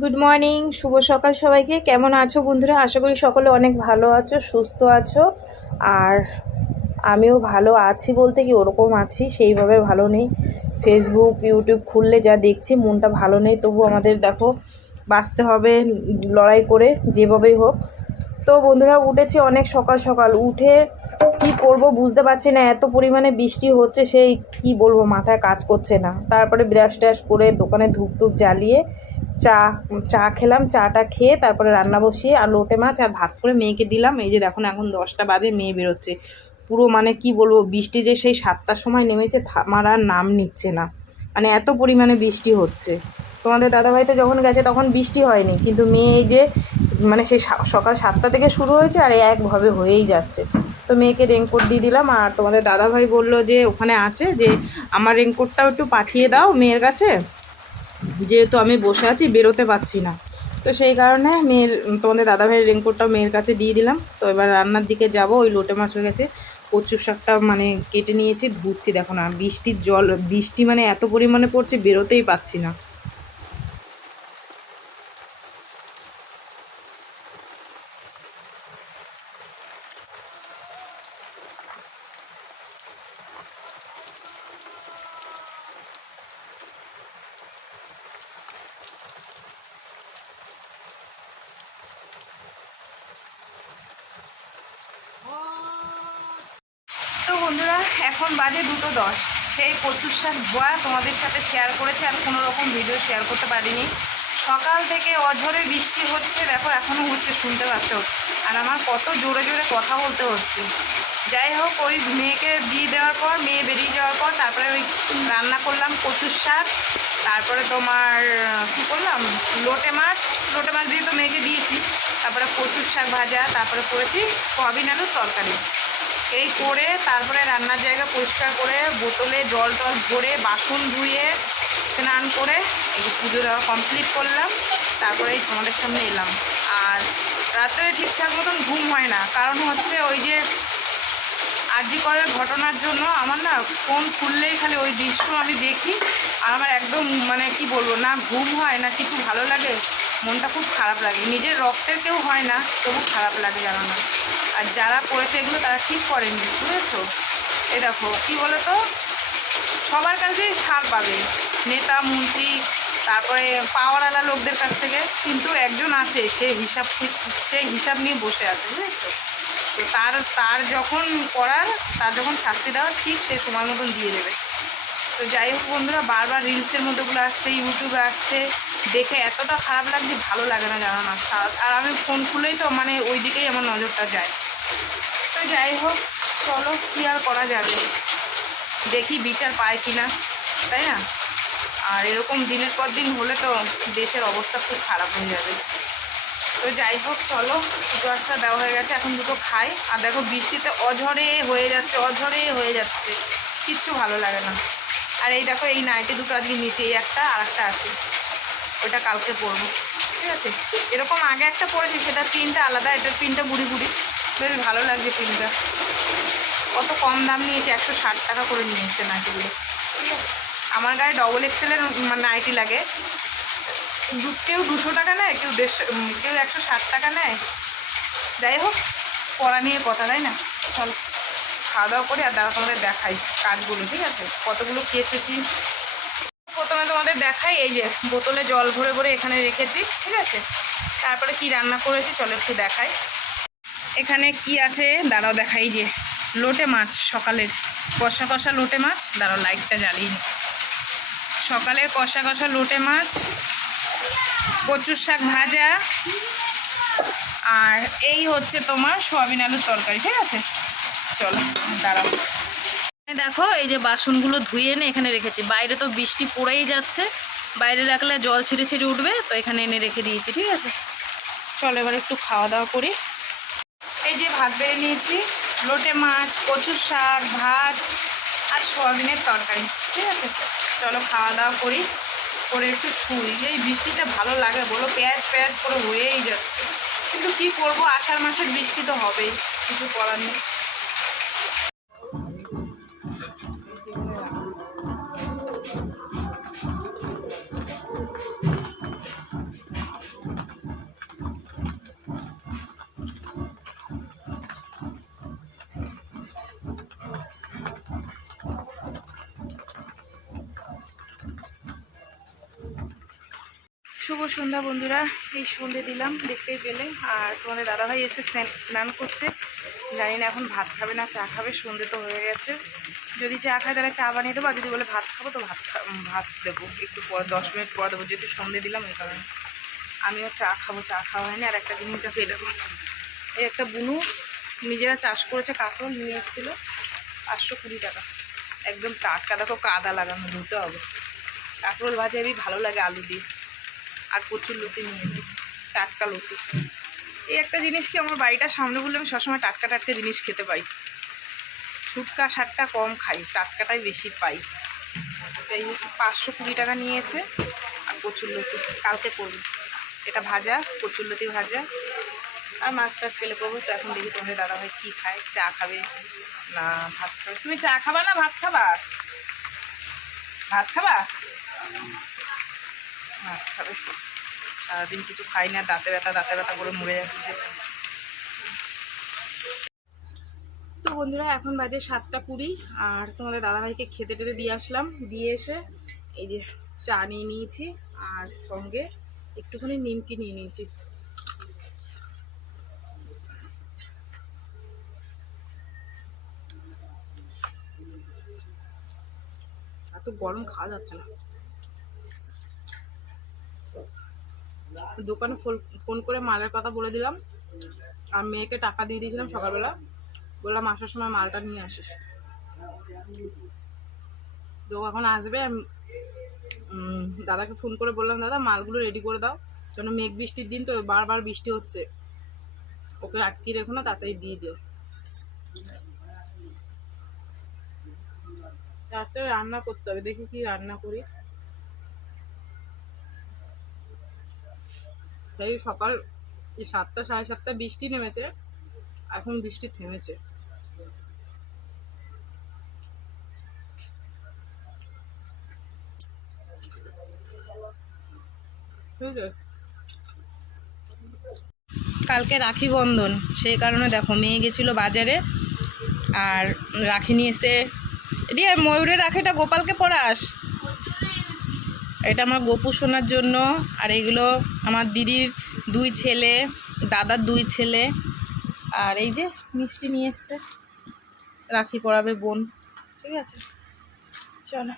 Good morning শুভ সকাল সবাইকে। কেমন আছো বন্ধুরা? আশা করি সকলে অনেক ভালো আছো, সুস্থ আছো। আর আমিও ভালো আছি বলতে কি, ওরকম আছি, সেইভাবে ভালো নেই। ফেসবুক ইউটিউব খুললে যা দেখছি, মনটা ভালো নেই। তবু আমাদের দেখো, বাঁচতে হবে লড়াই করে, যেভাবেই হোক। তো বন্ধুরা, উঠেছি অনেক সকাল সকাল। উঠে কি করব বুঝতে পারছি না, এত পরিমাণে বৃষ্টি হচ্ছে, সেই কি বলব, মাথায় কাজ করছে না। তারপরে ব্রাশ ট্রাশ করে দোকানে ধূপ টুপ জ্বালিয়ে চা চা খেলাম, চাটা খেয়ে তারপরে রান্না বসিয়ে আর লোটে মাছ আর ভাত করে মেয়েকে দিলাম। এই যে দেখুন, এখন দশটা বাজে, মেয়ে বেরোচ্ছে। পুরো মানে কি বলব, বৃষ্টি যে সেই সাতটার সময় নেমেছে থামার আর নাম নিচ্ছে না। মানে এত পরিমাণে বৃষ্টি হচ্ছে। তোমাদের দাদাভাই তো যখন গেছে তখন বৃষ্টি হয়নি, কিন্তু মেয়ে এই যে মানে সেই সকাল সাতটা থেকে শুরু হয়েছে আর একভাবে হয়েই যাচ্ছে। তো মেয়েকে রেনকোট দিয়ে দিলাম আর তোমাদের দাদাভাই বলল যে, ওখানে আছে যে, আমার রেনকোটটাও একটু পাঠিয়ে দাও মেয়ের কাছে। যেহেতু আমি বসে আছি, বেরোতে পারছি না। তো সেই কারণে মেয়ের, তোমাদের দাদাভাইয়ের রেনকোটটাও মেয়ের কাছে দিয়ে দিলাম। তো এবার রান্নার দিকে যাব, ওই লোটে মাছ হয়ে গেছে। কচু শাকটা মানে কেটে নিয়েছি, ধুচ্ছি। দেখো না, বৃষ্টির জল, বৃষ্টি মানে এত পরিমাণে পড়ছে, বেরোতেই পাচ্ছি না। বন্ধুরা, এখন বাজে দুটো দশ। সেই কচুর শাক বয়া তোমাদের সাথে শেয়ার করেছে আর কোনো রকম ভিডিও শেয়ার করতে পারিনি। সকাল থেকে অঝরে বৃষ্টি হচ্ছে, দেখো এখনও হচ্ছে, শুনতে পাচ্ছ? আর আমার কত জোরে জোরে কথা বলতে হচ্ছে। যাই হোক, ওই মেয়েকে দিয়ে দেওয়ার পর, মেয়ে বেরিয়ে যাওয়ার পর, তারপরে ওই রান্না করলাম কচুর শাক। তারপরে তোমার, কী করলাম? লোটে মাছ। লোটে মাছ দিয়ে তো মেয়েকে দিয়েছি। তারপরে কচুর শাক ভাজা, তারপরে করেছি সয়াবিন আলুর তরকারি। এই করে তারপরে রান্নার জায়গা পরিষ্কার করে বোতলে জল টল ভরে বাসন ধুয়ে স্নান করে এই পুজো দেওয়া কমপ্লিট করলাম। তারপরে তোমাদের সামনে এলাম। আর রাত্রে ঠিকঠাক মতন ঘুম হয় না। কারণ হচ্ছে ওই যে আরজি করের ঘটনার জন্য আমার না ফোন খুললেই খালি ওই দৃশ্য আমি দেখি। আর আমার একদম মানে কি বলব, না ঘুম হয় না কিছু ভালো লাগে মনটা খুব খারাপ লাগে। নিজের রক্তের কেউ হয় না, তবু খারাপ লাগে জানো না। আর যারা করেছে এগুলো তারা ঠিক করেনি, বুঝেছ? এই দেখো, কী বলো তো সবার কাছেই ছাড় পাবে। নেতা, মন্ত্রী, তারপরে পাওয়ারওয়ালা লোকদের কাছ থেকে কিন্তু একজন আছে, সে হিসাব সে হিসাব নিয়ে বসে আছে, বুঝেছ? তো তার তার যখন করার, তার যখন শাস্তি দেওয়ার, ঠিক সে সময় মতন দিয়ে দেবে। তো যাই হোক বন্ধুরা, বারবার রিলসের মধ্যেগুলো আসছে ইউটিউবে আসছে দেখে এতটা খারাপ লাগছে, ভালো লাগে না জানো না আর- আমি ফোন খুলেই তো মানে ওই দিকেই আমার নজরটা যায়। তো যাই হোক, চলো, কী আর করা যাবে? দেখি বিচার পায় কি না তাই না? আর এরকম দিনের পর দিন হলে তো দেশের অবস্থা খুব খারাপ হয়ে যাবে। তো যাই হোক, চলো, দুটো আশা দেওয়া হয়ে গেছে, এখন দুটো খাই। আর দেখো, বৃষ্টিতে অঝরে হয়ে যাচ্ছে, অঝরে হয়ে যাচ্ছে। কিচ্ছু ভালো লাগে না। আর এই দেখো, এই নাইটি দুটো আজকে নিচে এই একটা আর একটা আছে। ওটা কালকে পরবো। ঠিক আছে? এরকম আগে একটা পরেছি, সেটা প্রিন্টটা আলাদা এটার প্রিন্টটা গুড়ি গুড়ি। বেশ ভালো লাগছে প্রিন্টটা। কত কম দাম নিয়েছে, একশো ষাট টাকা করে নিয়েছে নাইটিগুলো। ঠিক আছে? আমার গায়ে ডবল এক্সেলের নাইটি লাগে। কেউ দুশো টাকা নেয়, কেউ দেড়শো কেউ একশো ষাট টাকা নেয়। যাই হোক পড়া নিয়ে কথা, তাই না? চল, খাওয়া দাওয়া করে আর দাদা তোমাদের দেখাই কাজগুলো, ঠিক আছে? কতগুলো কেচেছি তোমাদের দেখাই, এই যে বোতলে জল ভরে ভরে এখানে রেখেছি, ঠিক আছে? তারপরে কি রান্না করেছি চলো একটু দেখাই। এখানে কি আছে? দাঁড়াও দেখাই যে লোটে মাছ, সকালের কষা কষা লোটে মাছ। দাঁড়াও লাইটটা জ্বালিয়ে নি। সকালের কষা কষা লোটে মাছ, কচুর শাক ভাজা, আর এই হচ্ছে তোমার সোয়াবিন আলুর তরকারি, ঠিক আছে? চলো, দাঁড়াও। দেখো, এই যে বাসনগুলো ধুয়ে এনে এখানে রেখেছি। বাইরে তো বৃষ্টি পড়েই যাচ্ছে। বাইরে রাখলে জল ছিটে ছিটে উঠবে, তো এখানে এনে রেখে দিয়েছি, ঠিক আছে? চলো এবার একটু খাওয়া দাওয়া করি। এই যে ভাত বেড়ে নিয়েছি, লোটে মাছ, কচুর শাক, ভাত আর সোয়াবিনের তরকারি, ঠিক আছে? চলো খাওয়া দাওয়া করি, করে একটু শুই। এই বৃষ্টিতে ভালো লাগে বলো, পেঁয়াজ পেঁয়াজ করে হয়েই যাচ্ছে। কিন্তু কি করব, আষাঢ় মাসের বৃষ্টি তো হবেই, কিছু করার নেই। শুভ সন্ধ্যা বন্ধুরা। এই সন্ধে দিলাম, দেখতেই পেলে। আর তোমাদের দাদাভাই এসে স্নান- করছে। জানি না এখন ভাত খাবে না, চা খাবে, সন্ধে তো হয়ে গেছে। যদি চা খায় তাহলে চা বানিয়ে দেবো, আর যদি বলে ভাত খাব তো ভাত ভাত দেবো। একটু পর, দশ মিনিট পর দেবো। যেহেতু সন্ধে দিলাম, এই কারণে। আমিও চা খাব, চা খাওয়া হয়নি, আর একটা জিনিসটা পেয়ে দেবো এই একটা বুনু, নিজেরা চাষ করেছে কাঁকরোল, নিয়ে এসেছিল পাঁচশো কুড়ি টাকা। একদম টাটকা, দেখো কাদা লাগানো, ধুতে হবে। কাঁকরোল ভাজা ভালো লাগে আলু দিয়ে। আর প্রচুর লতি নিয়েছি, টাটকা লতি। এই একটা জিনিস কি আমার বাড়িটা সামনে বললে আমি সবসময় টাটকা টাটকা জিনিস খেতে পাই। ফুটকা সারটা কম খাই, টাটকাটাই বেশি পাই। এই পাঁচশো কুড়ি টাকা নিয়েছে, আর প্রচুর লতি, কালকে করব। এটা ভাজা, প্রচুর লতি ভাজা। আর মাছ টাছ পেলে করব, তো এখন দেখি তোমাদের দাদা ভাই কী খায়, চা খাবে না ভাত খাবে? তুমি চা খাবা না ভাত খাবা? ভাত খাবা? খাবে সারাদিন কিছু খাই না, দাঁতে ব্যথা দাঁতে ব্যথা করে মরে যাচ্ছে। তো বন্ধুরা, এখন বাজে সাতটা কুড়ি, আর তোমাদের দাদাভাইকে খেতে টেতে দিয়ে আসলাম। দিয়ে এসে এই যে চা নিয়ে নিয়েছি, আর সঙ্গে একটুখানি নিমকি নিয়ে নিয়েছি। এত গরম খাওয়া যাচ্ছে না। দোকানে ফোন করে মালের কথা বলে দিলাম। আর মেয়েকে টাকা দিয়ে দিয়েছিলাম সকালবেলা। বললাম, আসার সময় মালটা নিয়ে আসিস। তো এখন আসবে। দাদাকে ফোন করে বললাম, দাদা, মালগুলো রেডি করে দাও। কেন মেঘ বৃষ্টির দিন তো বারবার বৃষ্টি হচ্ছে। ওকে আটকে রেখো না, তাড়াতাড়ি দিয়ে দিও। রাত্রে রান্না করতে হবে। দেখি কি রান্না করি। এই সকাল সাতটা, সাড়ে সাতটা বৃষ্টি নেমেছে। এখন বৃষ্টি থেমেছে? কালকে রাখি বন্ধন সেই কারণে দেখো মেয়ে গেছিল বাজারে, আর রাখি নিয়ে এসে দিয়ে ময়ূরের রাখিটা গোপালকে পড়াস এটা আমার গোপু শোনার জন্য, আর এগুলো আমার দিদির দুই ছেলে, দাদার দুই ছেলে, আর এই যে মিষ্টি নিয়ে এসছে। রাখি পরাবে বোন। ঠিক আছে? চলো।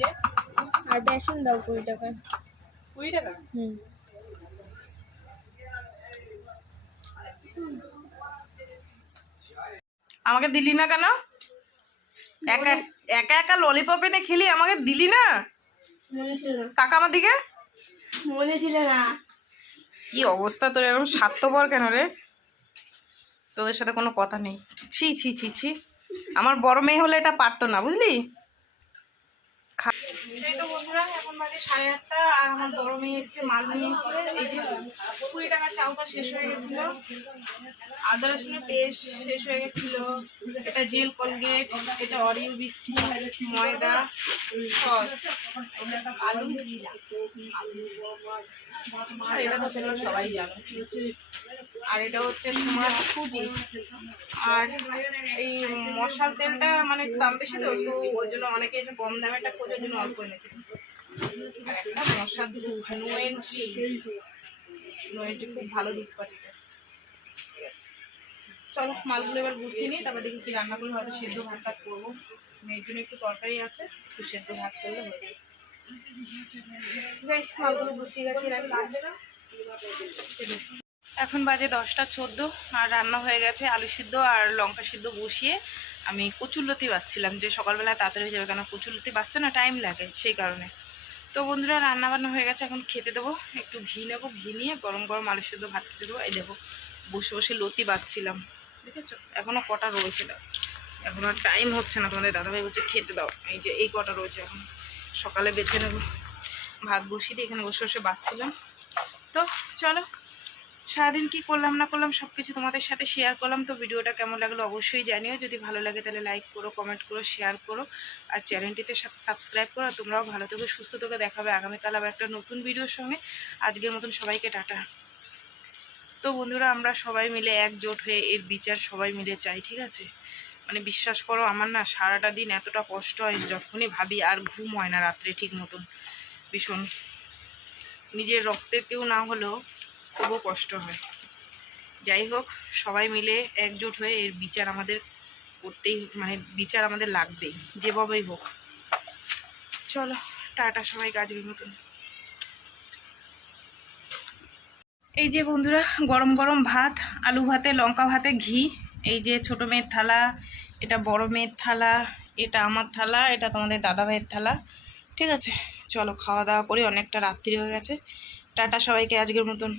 রে? আর বেসন দাও কুড়ি টাকা। কুড়ি টাকা? হুম। আমাকে দিলি না কেন? একা একা একা ললিপপ এনে খেলি আমাকে দিলি না? মনে ছিল না। টাকা আমার দিকে? মনে ছিল না। কি অবস্থা তোর এরকম স্বার্থপর কেন রে? তোদের সাথে কোনো কথা নেই। ছি ছি ছি ছি। আমার বড় মেয়ে হলে এটা পারতো না বুঝলি? Kyle. সাড়ে আটটা, আর আমার নিয়ে কুড়ি শেষ হয়ে গেছিল। আদা পেস্ট শেষ হয়ে গেছিল। এটা জেল কলগেট অরিও ময়দা, সস, আলু। আর এটা তো তোমরা সবাই জানো। আর এটা হচ্ছে তোমার সুজি। আর এই মশার তেলটা মানে দাম বেশি তো, একটু ওই জন্য অনেকে কম দামেরটা খোঁজে ওই জন্য অল্প এনেছে চলো, মালগুলো এবার গুছিয়ে নিই, তারপর দেখি কি রান্না করলে হয়তো সেদ্ধ ভাত ভাত করব। মেয়ের জন্য একটু তরকারি আছে, একটু সেদ্ধ ভাত করলে হয়ে যাবে। মালগুলো গুছিয়ে গেছি রাখি এখন বাজে দশটা চোদ্দ, আর রান্না হয়ে গেছে আলু সিদ্ধ আর লঙ্কা সিদ্ধ বসিয়ে আমি কচুরলতি বাচ্ছিলাম, যে সকালবেলা তাড়াতাড়ি হয়ে যাবে কেন কচুরলতি বাঁচতে না টাইম লাগে সেই কারণে। তো বন্ধুরা রান্না বান্না হয়ে গেছে, এখন খেতে দেবো। একটু ঘি নেব, ঘি নিয়ে গরম গরম আলু সিদ্ধ ভাত খেতে দেবো। এই দেবো বসে বসে লতি বাচ্ছিলাম, দেখেছ? এখনও কটা রয়েছে দাও। এখন আর টাইম হচ্ছে না, তোমাদের দাদাভাই বলছে খেতে দাও। এই যে, এই কটা রয়েছে এখন। সকালে বেছে নেব। ভাত বসিয়ে দিয়ে এখানে বসে বসে বাচ্ছিলাম। তো চলো সারাদিন কি করলাম না করলাম সব কিছু তোমাদের সাথে শেয়ার করলাম, তো ভিডিওটা কেমন লাগল অবশ্যই জানিও। যদি ভালো লাগে তাহলে লাইক করো কমেন্ট করো শেয়ার করো। আর চ্যানেলটিতে সাবস্ক্রাইব করো তোমরাও ভালো থেকো, সুস্থ থেকো। দেখাবে আগামীকাল আবার একটা নতুন ভিডিওর সঙ্গে। আজকের মতন সবাইকে টাটা। তো বন্ধুরা, আমরা সবাই মিলে একজোট হয়ে এর বিচার সবাই মিলে চাই, ঠিক আছে? মানে বিশ্বাস করো, আমার না সারাটা দিন এতটা কষ্ট হয় যখনই ভাবি আর ঘুম হয় না রাত্রে ঠিক মতন। ভীষণ। নিজের রক্তের কেউ না হলেও তবুও কষ্ট হয়। যাই হোক, সবাই মিলে একজোট হয়ে এর বিচার আমাদের করতেই মানে বিচার আমাদের লাগবেই, যেভাবেই হোক। চলো, টাটা সবাই কাজের মতন। এই যে বন্ধুরা, গরম গরম ভাত, আলু ভাতে, লঙ্কা ভাতে, ঘি, এই যে ছোটো মেয়ের থালা, এটা বড় মেয়ের থালা, এটা আমার থালা, এটা তোমাদের দাদা ভাইয়ের থালা। ঠিক আছে, চলো খাওয়া দাওয়া করে অনেকটা রাত্রি হয়ে গেছে। টাটা সবাইকে, আজকের মতন।